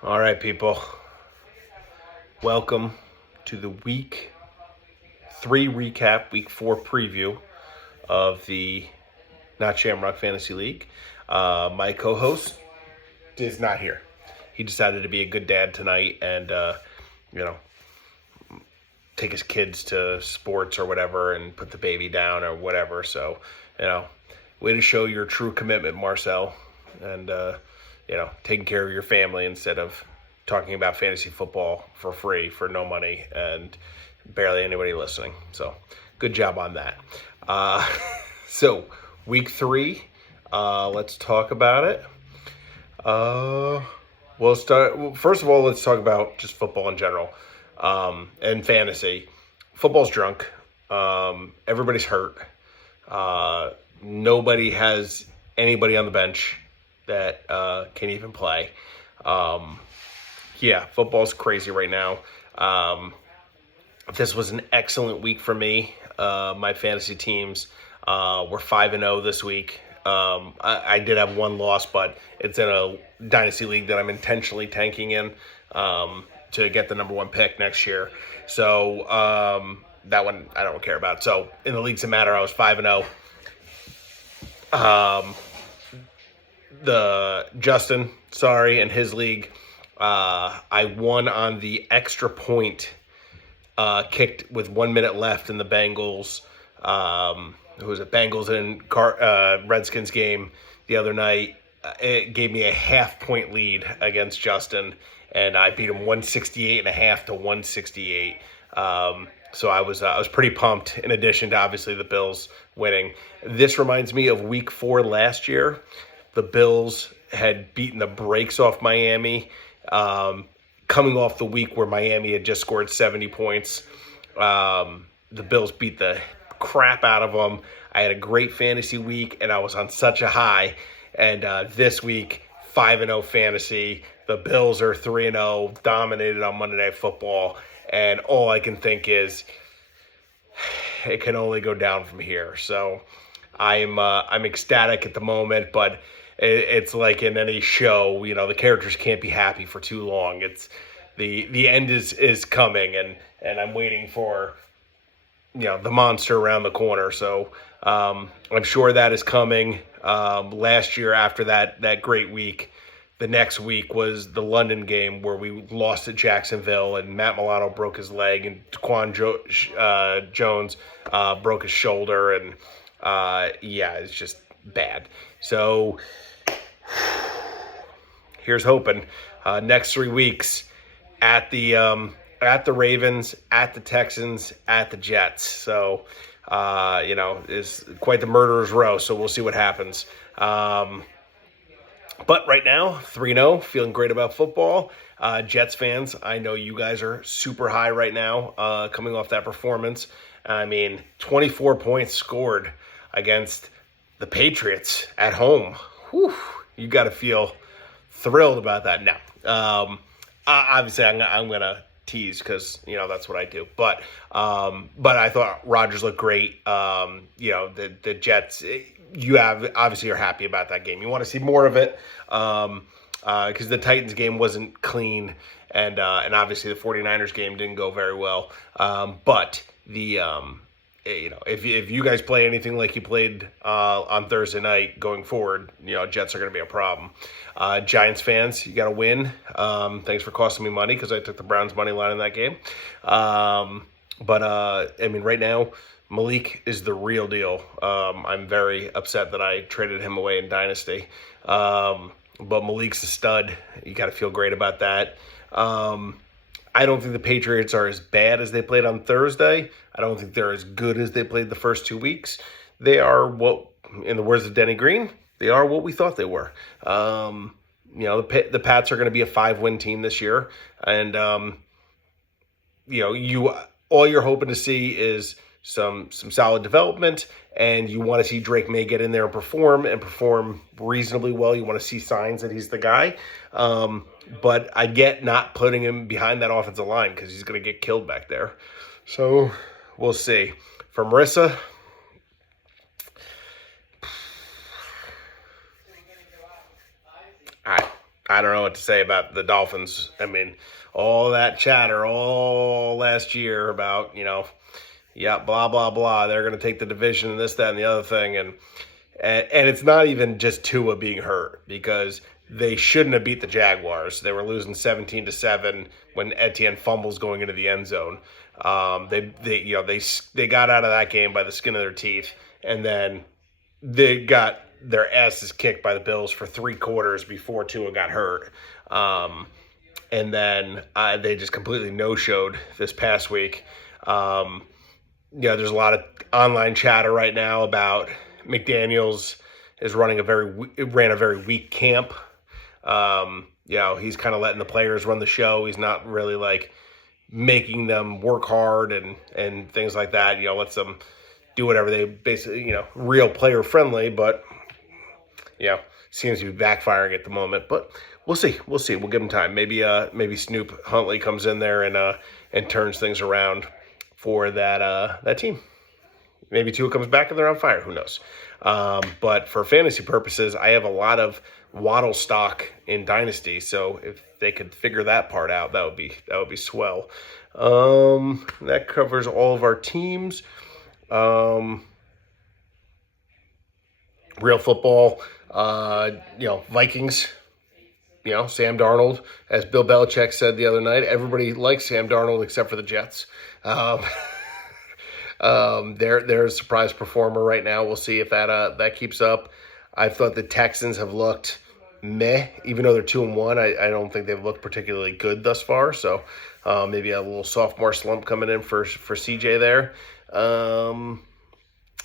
All right, people. Welcome to the week 3 recap, week 4 preview of the Not Shamrock Fantasy League. My co-host is not here. He decided to be a good dad tonight and, you know, take his kids to sports or whatever and put the baby down or whatever. So, way to show your true commitment, Marcel, and, taking care of your family instead of talking about fantasy football for free for no money and barely anybody listening. So, good job on that. So, week 3, let's talk about it. We'll start. Well, first of all, let's talk about just football in general and fantasy. Football's drunk. Everybody's hurt. Nobody has anybody on the bench that can even play. Football's crazy right now. This was an excellent week for me. My fantasy teams were 5-0 this week. I did have one loss, but it's in a dynasty league that I'm intentionally tanking in to get the number 1 pick next year. So that one I don't care about. So in the leagues that matter, I was 5-0. The Justin, in his league, I won on the extra point kicked with 1 minute left in the Bengals. It was a Bengals and Redskins game the other night. It gave me a half-point lead against Justin, and I beat him 168.5 to 168. So I was pretty pumped. In addition to obviously the Bills winning, this reminds me of Week 4 last year. The Bills had beaten the brakes off Miami, coming off the week where Miami had just scored 70 points. The Bills beat the crap out of them. I had a great fantasy week, and I was on such a high. And this week, 5-0 fantasy. The Bills are 3-0, dominated on Monday Night Football. And all I can think is it can only go down from here. So I'm ecstatic at the moment, but it's like in any show, the characters can't be happy for too long. It's the end is coming, and I'm waiting for the monster around the corner. So I'm sure that is coming. Last year, after that great week, the next week was the London game where we lost to Jacksonville, and Matt Milano broke his leg, and Daquan Jones broke his shoulder, and it's just bad. So here's hoping. Next 3 weeks at the Ravens, at the Texans, at the Jets. So is quite the murderer's row. So we'll see what happens. But right now, 3-0, feeling great about football. Jets fans, I know you guys are super high right now, coming off that performance. 24 points scored against the Patriots at home. Whew, you got to feel thrilled about that. Now, obviously, I'm going to tease because that's what I do. But I thought Rodgers looked great. The Jets. You obviously are happy about that game. You want to see more of it because the Titans game wasn't clean, and obviously the 49ers game didn't go very well. But the if you guys play anything like you played on Thursday night going forward, Jets are going to be a problem. Giants fans, you got to win. Thanks for costing me money because I took the Browns money line in that game. Right now, Malik is the real deal. I'm very upset that I traded him away in Dynasty. But Malik's a stud. You got to feel great about that. I don't think the Patriots are as bad as they played on Thursday. I don't think they're as good as they played the first 2 weeks. They are what, in the words of Denny Green, they are what we thought they were. The Pats are going to be a 5-win team this year. And, all you're hoping to see is some solid development, and you want to see Drake May get in there and perform reasonably well. You want to see signs that he's the guy. But I get not putting him behind that offensive line because he's going to get killed back there. So we'll see. For Marissa, I don't know what to say about the Dolphins. I mean, all that chatter all last year about, yeah, blah, blah, blah. They're going to take the division and this, that, and the other thing. And it's not even just Tua being hurt, because they shouldn't have beat the Jaguars. They were losing 17-7 when Etienne fumbles going into the end zone. They got out of that game by the skin of their teeth, and then they got their asses kicked by the Bills for 3 quarters before Tua got hurt. And then they just completely no-showed this past week. There's a lot of online chatter right now about McDaniels ran a very weak camp. He's kind of letting the players run the show. He's not really like making them work hard and things like that. Lets them do whatever they basically, real player friendly, but seems to be backfiring at the moment. But we'll see. We'll give him time. Maybe Snoop Huntley comes in there and turns things around for that team. Maybe Tua comes back and they're on fire. Who knows? But for fantasy purposes, I have a lot of Waddle stock in Dynasty. So if they could figure that part out, that would be swell. That covers all of our teams. Real football. Vikings. Sam Darnold, as Bill Belichick said the other night, everybody likes Sam Darnold except for the Jets. They're a surprise performer right now. We'll see if that keeps up. I thought the Texans have looked meh, even though they're 2-1. I don't think they've looked particularly good thus far. So maybe a little sophomore slump coming in for CJ there.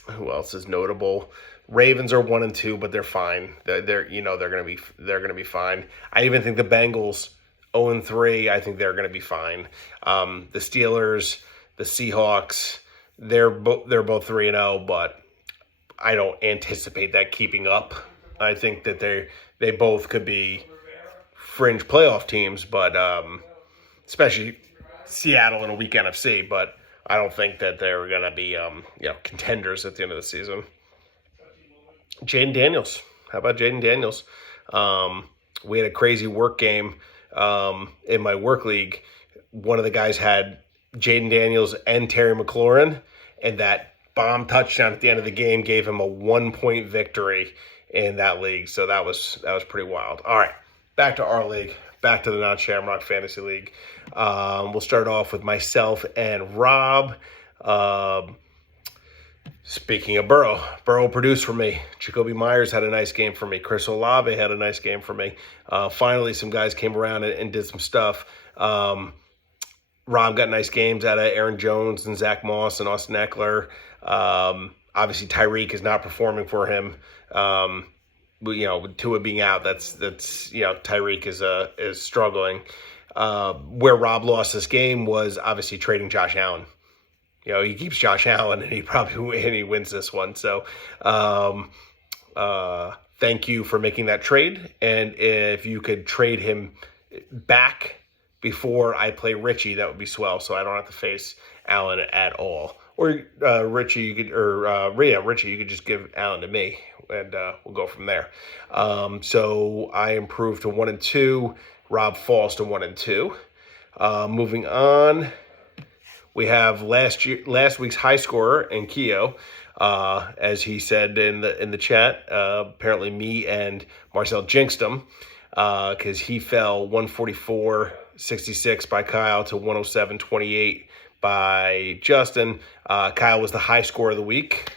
Who else is notable? Ravens are 1-2, but they're fine. They're gonna be fine. I even think the Bengals 0-3. I think they're gonna be fine. The Steelers, the Seahawks, they're both 3-0, but I don't anticipate that keeping up. I think that they both could be fringe playoff teams, but especially Seattle in a weak NFC. But I don't think that they're gonna be contenders at the end of the season. Jaden Daniels. How about Jaden Daniels? We had a crazy work game in my work league. One of the guys had Jaden Daniels and Terry McLaurin, and that bomb touchdown at the end of the game gave him a 1-point victory in that league. So that was pretty wild. All right, back to our league, back to the Non-Shamrock Fantasy League. We'll start off with myself and Rob. Speaking of Burrow produced for me. Jacoby Myers had a nice game for me. Chris Olave had a nice game for me. Finally, some guys came around and did some stuff. Rob got nice games out of Aaron Jones and Zach Moss and Austin Eckler. Obviously, Tyreek is not performing for him. With Tua being out, that's Tyreek is struggling. Where Rob lost this game was obviously trading Josh Allen. He keeps Josh Allen, and he wins this one. So, thank you for making that trade. And if you could trade him back before I play Richie, that would be swell. So I don't have to face Allen at all. Or Richie, Richie, you could just give Allen to me, and we'll go from there. So I improved to 1-2. Rob falls to 1-2. Moving on. We have last week's high scorer in Keo, as he said in the chat. Apparently, me and Marcel jinxed him because he fell 144.66 by Kyle to 107.28 by Justin. Kyle was the high scorer of the week.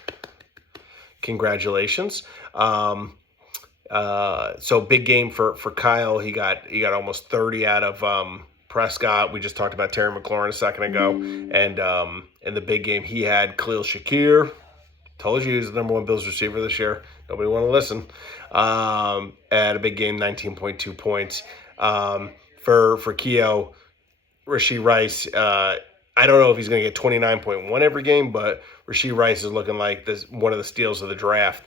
Congratulations. So big game for Kyle. He got almost 30 out of Prescott. We just talked about Terry McLaurin a second ago. And in the big game, he had Khalil Shakir. Told you he's the number 1 Bills receiver this year. Nobody want to listen. At a big game, 19.2 points. For Keo, Rashee Rice, I don't know if he's going to get 29.1 every game, but Rashee Rice is looking like this one of the steals of the draft.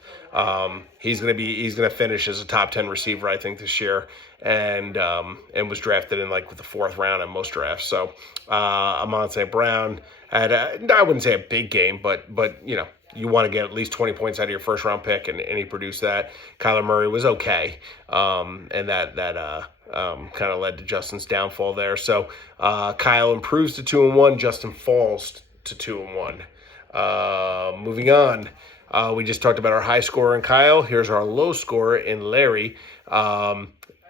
He's going to finish as a top 10 receiver, I think, this year, and was drafted in like with the 4th round in most drafts. So Amon St. Brown had I wouldn't say a big game, but you want to get at least 20 points out of your first round pick, and he produced that. Kyler Murray was okay, and that kind of led to Justin's downfall there. So Kyle improves to 2-1. Justin falls to 2-1. Moving on, we just talked about our high scorer in Kyle. Here's our low scorer in Larry,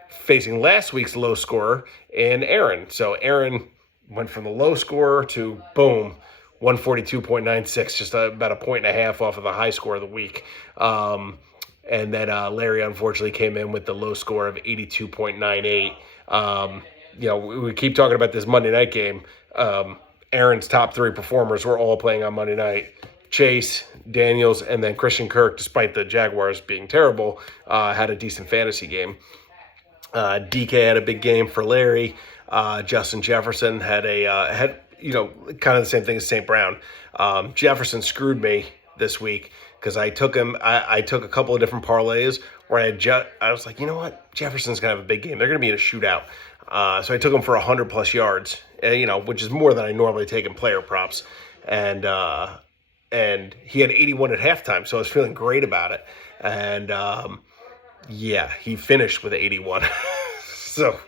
facing last week's low scorer in Aaron. So Aaron went from the low scorer to boom, 142.96, just about a point and a half off of the high score of the week. And then Larry, unfortunately, came in with the low score of 82.98. We keep talking about this Monday night game. Aaron's top 3 performers were all playing on Monday night. Chase, Daniels, and then Christian Kirk, despite the Jaguars being terrible, had a decent fantasy game. DK had a big game for Larry. Justin Jefferson had kind of the same thing as St. Brown. Jefferson screwed me this week because I took him. I took a couple of different parlays where I was like, you know what, Jefferson's gonna have a big game. They're gonna be in a shootout. So I took him for 100+ yards, which is more than I normally take in player props, and he had 81 at halftime, so I was feeling great about it. And he finished with 81. So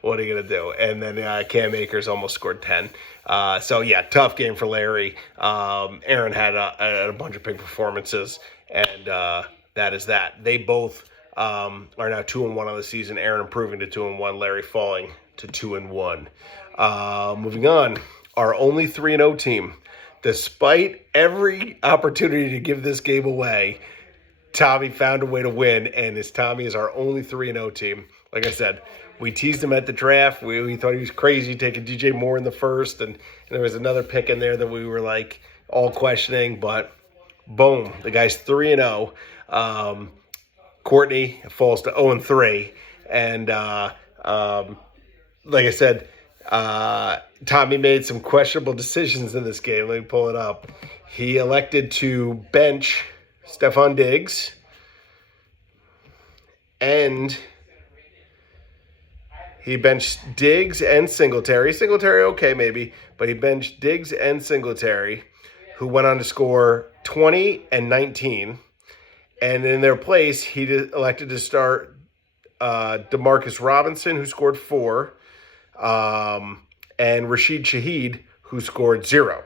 what are you going to do? And then Cam Akers almost scored 10. Tough game for Larry. Aaron had a bunch of big performances, and that is that. They both are now 2-1 on the season. Aaron improving to 2-1. Larry falling to 2-1. Moving on, our only 3-0 team. Despite every opportunity to give this game away, Tommy found a way to win, and Tommy is our only 3-0 team. Like I said, we teased him at the draft. We thought he was crazy taking DJ Moore in the first, and there was another pick in there that we were like all questioning, but boom, the guy's 3-0. Courtney falls to 0-3, and like I said, Tommy made some questionable decisions in this game. Let me pull it up. He elected to bench Stephon Diggs, and he benched Diggs and Singletary. Singletary, okay, maybe, but he benched Diggs and Singletary, who went on to score 20 and 19. And in their place, he elected to start Demarcus Robinson, who scored 4, and Rashid Shaheed, who scored 0.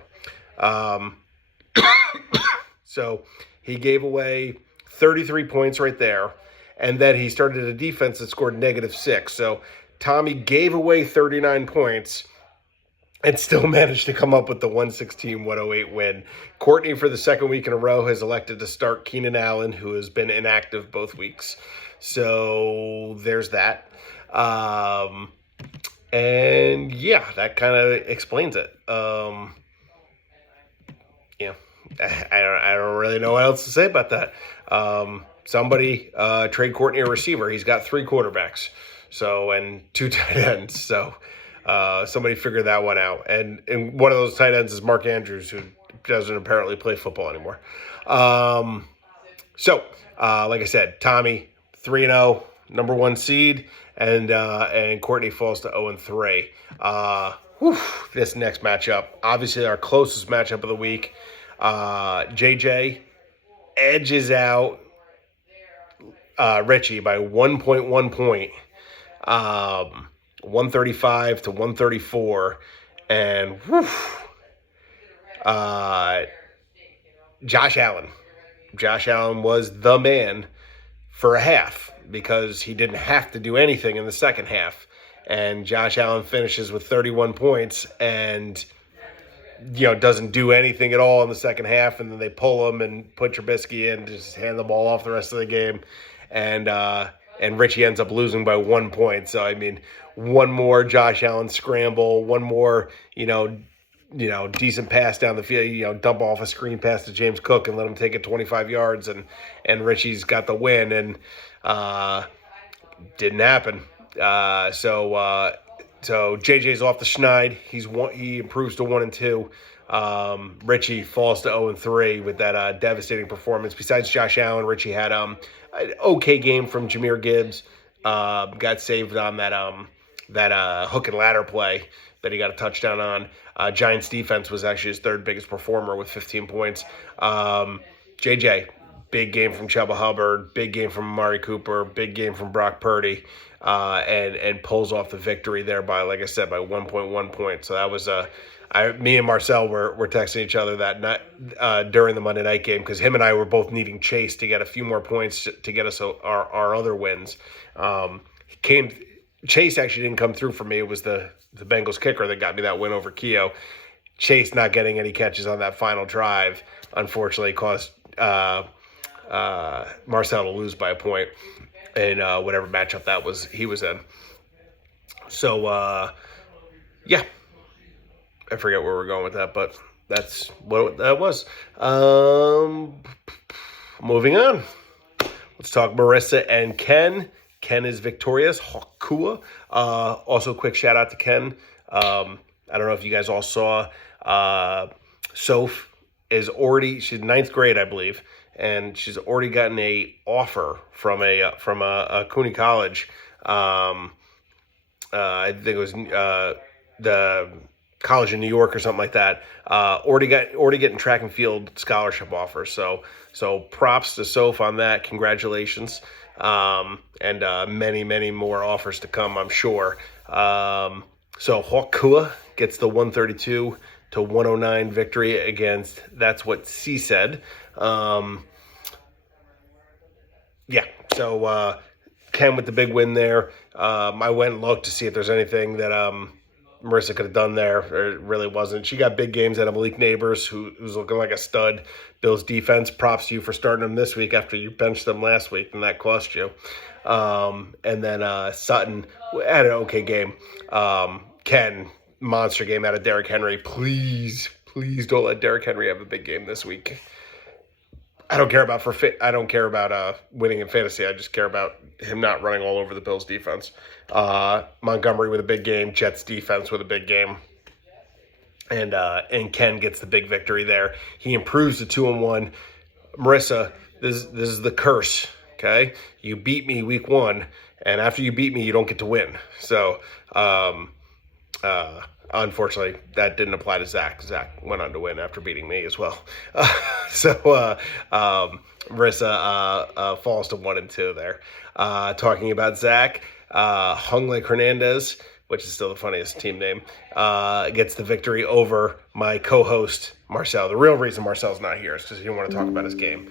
So he gave away 33 points right there, and then he started a defense that scored -6. So Tommy gave away 39 points and still managed to come up with the 116-108 win. Courtney, for the second week in a row, has elected to start Keenan Allen, who has been inactive both weeks. So there's that. And that kind of explains it. I don't really know what else to say about that. Somebody trade Courtney a receiver. He's got 3 quarterbacks, and 2 tight ends. So somebody figure that one out. And one of those tight ends is Mark Andrews, who doesn't apparently play football anymore. Like I said, Tommy 3-0, number 1 seed, and Courtney falls to 0-3. This next matchup, obviously our closest matchup of the week. JJ edges out Richie by 1.1 point, 135 to 134, and Josh Allen was the man for a half because he didn't have to do anything in the second half, and Josh Allen finishes with 31 points and doesn't do anything at all in the second half, and then they pull him and put Trubisky in, just hand the ball off the rest of the game, and Richie ends up losing by 1 point. So I mean, one more Josh Allen scramble, one more decent pass down the field, dump off a screen pass to James Cook and let him take it 25 yards, and Richie's got the win, and didn't happen. So JJ's off the schneid. He improves to 1-2. Richie falls to 0-3 with that devastating performance. Besides Josh Allen, Richie had an okay game from Jahmyr Gibbs. Got saved on that hook and ladder play that he got a touchdown on. Giants defense was actually his third biggest performer with 15 points. JJ, big game from Chuba Hubbard, big game from Amari Cooper, big game from Brock Purdy, and pulls off the victory there by, like I said, by 1.1 points. So that was me and Marcel were texting each other that night during the Monday night game because him and I were both needing Chase to get a few more points to get us our other wins. Chase actually didn't come through for me. It was the Bengals kicker that got me that win over Keo. Chase not getting any catches on that final drive, unfortunately, caused Marcel to lose by a point in whatever matchup he was in. So, yeah. I forget where we're going with that, but that's what that was. Moving on. Let's talk Marissa and Ken. Ken is victorious. Hakua. Also, quick shout out to Ken. I don't know if you guys all saw. Soph is already, she's ninth grade, I believe, and she's already gotten a offer from a CUNY college. I think it was the college in New York or something like that. Already getting track and field scholarship offers. So props to Soph on that. Congratulations. And many, many more offers to come, I'm sure. So Hakua gets the 132-109 victory against, that's what C said. Yeah, so Ken with the big win there. I went and looked to see if there's anything that Marissa could have done there. It really wasn't. She got big games out of Malik Neighbors, who's looking like a stud. Bills defense, props to you for starting them this week after you benched them last week, and that cost you. And then Sutton had an okay game. Ken, monster game out of Derrick Henry. Please don't let Derrick Henry have a big game this week. I don't care about winning in fantasy. I just care about him not running all over the Bills defense. Montgomery with a big game. Jets defense with a big game. And Ken gets the big victory there. He improves to 2-1. Marissa, this is the curse. Okay, you beat me week 1, and after you beat me, you don't get to win. So, unfortunately, that didn't apply to Zach. Zach went on to win after beating me as well. Marissa falls to 1-2 there. Talking about Zach, Hung Like Hernandez, which is still the funniest team name, gets the victory over my co-host, Marcel. The real reason Marcel's not here is because he didn't want to talk about his game.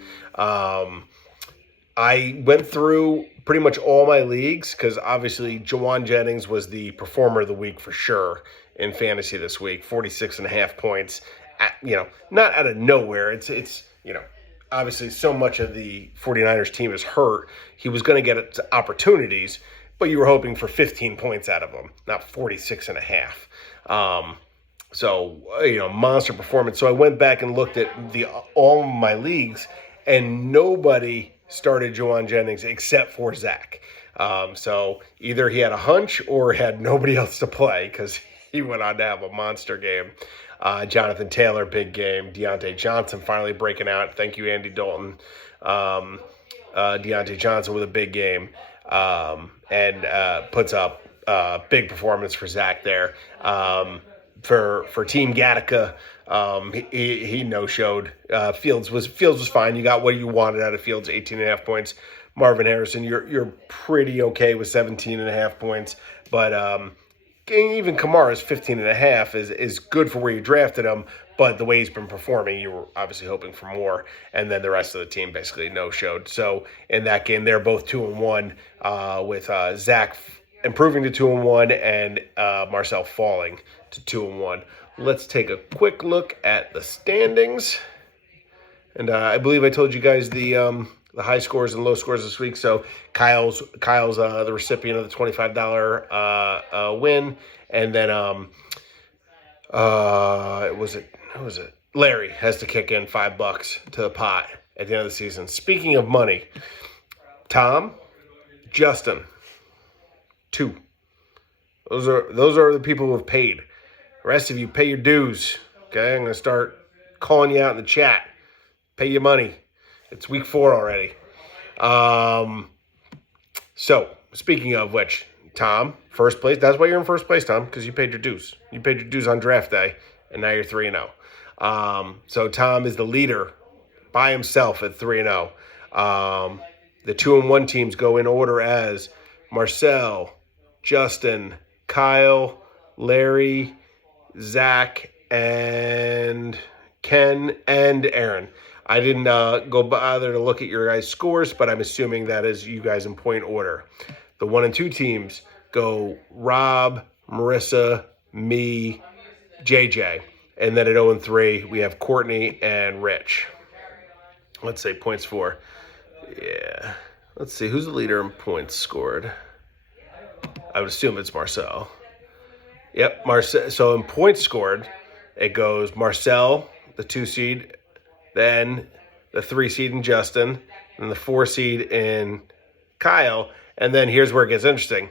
I went through pretty much all my leagues because obviously Jawan Jennings was the performer of the week for sure in fantasy this week. 46.5 points, not out of nowhere. It's obviously so much of the 49ers team is hurt. He was going to get opportunities, but you were hoping for 15 points out of him, not 46.5. So, monster performance. So I went back and looked at all of my leagues, and nobody started Jawan Jennings except for Zach. So either he had a hunch or had nobody else to play because he went on to have a monster game. Jonathan Taylor, big game. Deontay Johnson finally breaking out. Thank you, Andy Dalton. Deontay Johnson with a big game and puts up big performance for Zach there. For Team Gattaca, he no-showed. Fields was fine. You got what you wanted out of Fields, 18.5 points. Marvin Harrison, you're pretty okay with 17.5 points. But even Kamara's 15.5 is good for where you drafted him. But the way he's been performing, you were obviously hoping for more. And then the rest of the team basically no-showed. So in that game, they're both 2-1 with Zach improving to 2-1 and Marcel falling to 2-1. Let's take a quick look at the standings. And I believe I told you guys the high scores and low scores this week. So Kyle's the recipient of the $25 win. And then who was it? Larry has to kick in $5 to the pot at the end of the season. Speaking of money, Tom, Justin, 2. Those are the people who have paid. The rest of you pay your dues. Okay, I'm gonna start calling you out in the chat. Pay your money. It's week 4 already. So speaking of which, Tom, first place. That's why you're in first place, Tom, because you paid your dues. You paid your dues on draft day, and now you're 3-0. So Tom is the leader by himself at 3-0. The 2-1 teams go in order as Marcel, Justin, Kyle, Larry, Zach, and Ken, and Aaron. I didn't go bother to look at your guys' scores, but I'm assuming that is you guys in point order. The 1 and 2 teams go Rob, Marissa, me, JJ. And then at 0 and 3, we have Courtney and Rich. Let's say points for. Yeah. Let's see. Who's the leader in points scored? I would assume it's Marcel. Yep, Marcel. So in points scored, it goes Marcel, the 2 seed, then the 3 seed in Justin, and the 4 seed in Kyle. And then here's where it gets interesting.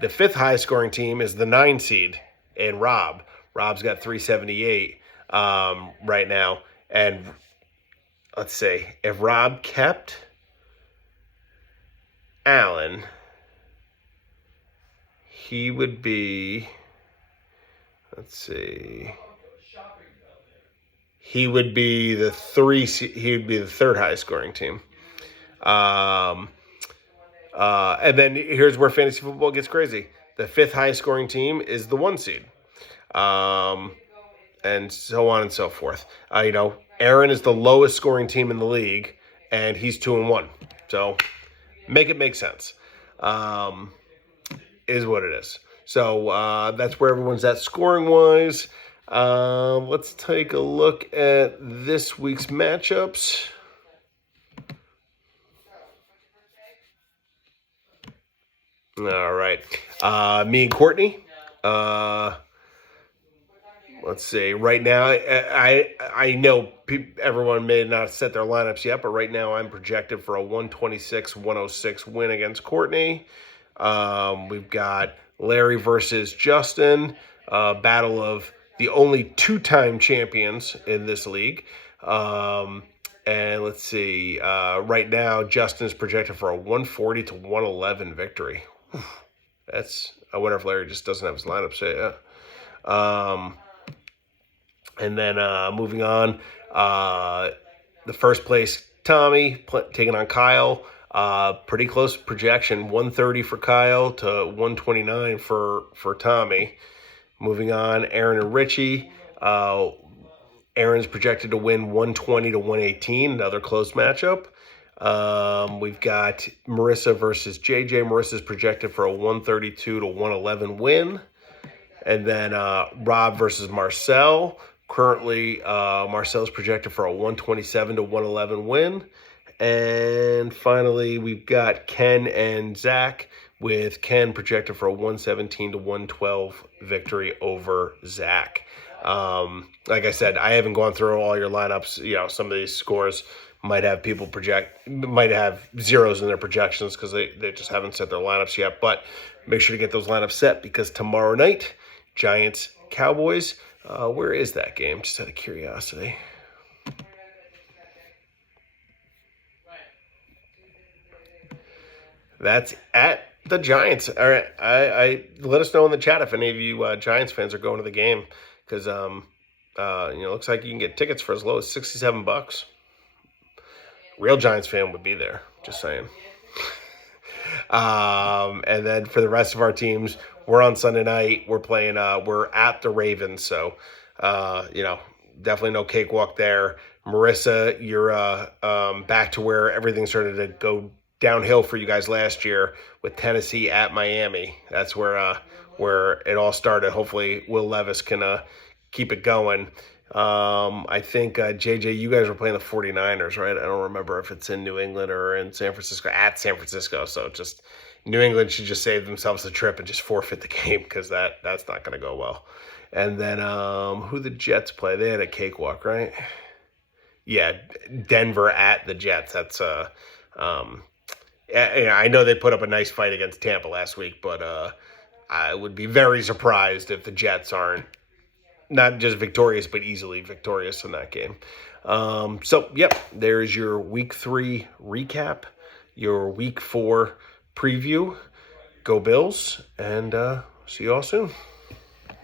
The 5th highest scoring team is the 9 seed in Rob. Rob's got 378 right now. And let's see, if Rob kept Allen, he would be, let's see, he would be the 3rd highest scoring team. And then here's where fantasy football gets crazy. The 5th highest scoring team is the 1 seed. And so on and so forth. Aaron is the lowest scoring team in the league, and he's 2-1. So make it make sense. Is what it is. So that's where everyone's at scoring-wise. Let's take a look at this week's matchups. All right. Me and Courtney. Let's see. Right now, I know everyone may not set their lineups yet, but right now I'm projected for a 126-106 win against Courtney. We've got Larry versus Justin, battle of the only 2-time champions in this league. And let's see. Right now, Justin's projected for a 140-111 victory. I wonder if Larry just doesn't have his lineup set yet. And then moving on, the first place, Tommy, taking on Kyle. Pretty close projection, 130 for Kyle to 129 for Tommy. Moving on, Aaron and Richie. Aaron's projected to win 120-118, another close matchup. We've got Marissa versus JJ. Marissa's projected for a 132-111 win. And then Rob versus Marcel. Currently, Marcel's projected for a 127-111 win. And finally, we've got Ken and Zach, with Ken projected for a 117-112 victory over Zach. Like I said, I haven't gone through all your lineups. Some of these scores might have might have zeros in their projections because they just haven't set their lineups yet. But make sure to get those lineups set, because tomorrow night, Giants, Cowboys. Where is that game? Just out of curiosity. That's at the Giants. All right, I let us know in the chat if any of you Giants fans are going to the game, because looks like you can get tickets for as low as $67. Real Giants fan would be there. Just saying. And then for the rest of our teams, we're on Sunday night. We're playing. We're at the Ravens, so definitely no cakewalk there. Marissa, you're back to where everything started to go downhill for you guys last year with Tennessee at Miami. That's where it all started. Hopefully, Will Levis can keep it going. I think, JJ, you guys were playing the 49ers, right? I don't remember if it's in New England or in San Francisco. At San Francisco, so just New England should just save themselves the trip and just forfeit the game, because that's not going to go well. And then who the Jets play? They had a cakewalk, right? Yeah, Denver at the Jets. That's I know they put up a nice fight against Tampa last week, but I would be very surprised if the Jets aren't not just victorious, but easily victorious in that game. So, yep, there's your Week 3 recap, your Week 4 preview. Go Bills, and see you all soon.